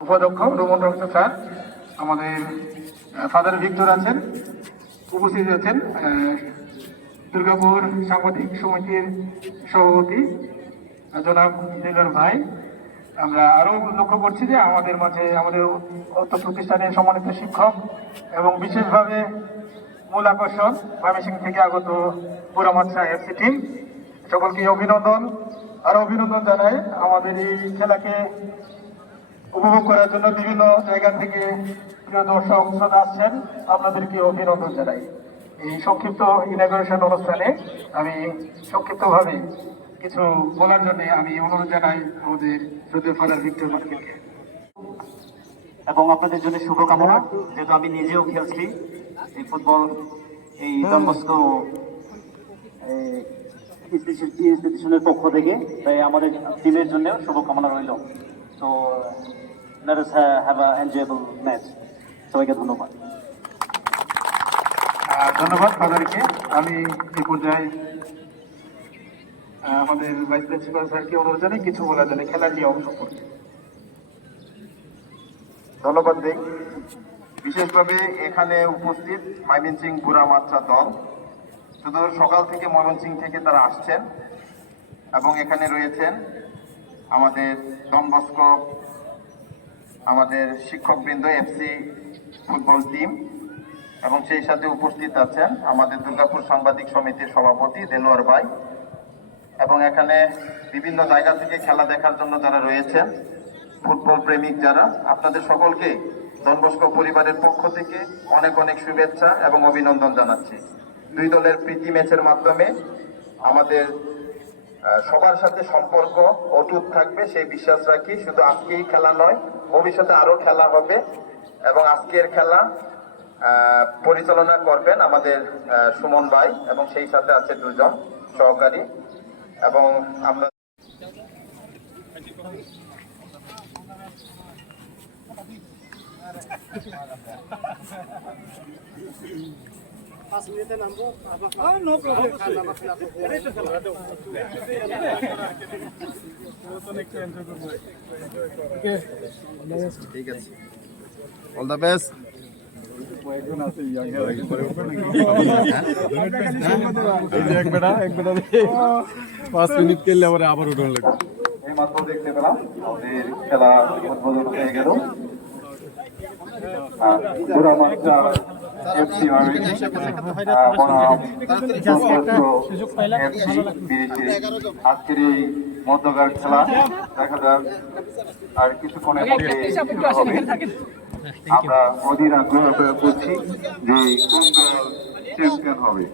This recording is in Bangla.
উপাধ্যক্ষ রোমন রক্ত স্যার, আমাদের ফাদার ভিক্টর আছেন, উপস্থিত আছেন দুর্গাপুর সাংবাদিক সমিতির সভাপতি জনাব দিলর ভাই। আমরা আরও লক্ষ্য করছি যে আমাদের মাঝে আমাদের অর্থ প্রতিষ্ঠানের সম্মানিত শিক্ষক এবং বিশেষভাবে মূল আকর্ষণ ময়মনসিং থেকে আগত পুরামাত্রা এফসি টিম সকলকে অভিনন্দন। আরও অভিনন্দন জানাই আমাদের এই খেলাকে উপভোগ করার জন্য বিভিন্ন জায়গা থেকে প্রিয় দর্শক, শ্রোতা আসছেন। আপনাদেরকে অভিনন্দন জানাই। এই সংক্ষিপ্ত ইনাগ্রেশন অনুষ্ঠানে আমি সংক্ষিপ্তভাবে কিছু বলার জন্য আমি অনুরোধ জানাই আমাদের শ্রদ্ধেয় ফাদার ভিক্টর মার্কেলকে। এবং আপনাদের জন্য শুভকামনা, যেহেতু আমি নিজেও খেলছি এই ফুটবল, এই ডনবস্কো ইনস্টিটিউশনের পক্ষ থেকে, তাই আমাদের টিমের জন্য শুভকামনা রইল। তো let us have a enjoyable match সবাইকে ধন্যবাদ। ধন্যবাদ ফাদারকে আমি এই পর্যায়ে আমাদের ভাইস প্রিন্সিপাল স্যারকে অনুরোধ জানাই কিছু বলার জন্য খেলার নিয়ে অংশ করতে। ধন্যবাদ দিই। বিশেষভাবে এখানে উপস্থিত ময়মনসিং বুড়া মাত্রা দল। শুধু সকাল থেকে ময়মনসিং থেকে তারা আসছেন এবং এখানে রয়েছেন আমাদের ডনবস্ক আমাদের শিক্ষকবৃন্দ এফসি ফুটবল টিম, এবং সেই সাথে উপস্থিত আছেন আমাদের দুর্গাপুর সাংবাদিক সমিতির সভাপতি দেলোয়ার ভাই, এবং এখানে বিভিন্ন জায়গা থেকে খেলা দেখার জন্য যারা রয়েছেন, ফুটবল প্রেমিক যারা, আপনাদের সকলকে ডনবস্ক পরিবারের পক্ষ থেকে অনেক অনেক শুভেচ্ছা এবং অভিনন্দন জানাচ্ছি। দুই দলের প্রীতি ম্যাচের মাধ্যমে আমাদের সবার সাথে সম্পর্ক অটুট থাকবে, সেই বিশ্বাস রাখি, শুধু আজকেই খেলা নয় ভবিষ্যতে আরও খেলা হবে এবং আজকের খেলা পরিচালনা করবেন আমাদের সুমন ভাই এবং সেই সাথে আছে দুজন সহকারী এবং আমরা ঠিক আছে অল দ্য বেস্ট পাঁচ মিনিট খেললে আবার আবার উঠন লাগবে। দেখতে পেলাম। আমাদের খেলা উদ্বোধন হয়ে গেল। আর FC বিরিশে। আজকের এই মধ্যকার খেলা দেখা যাক আর কিছুক্ষণের মধ্যে হবে। আমরা অধীর আগ্রহ করছি যে কোন দল চ্যাম্পিয়ন হবে।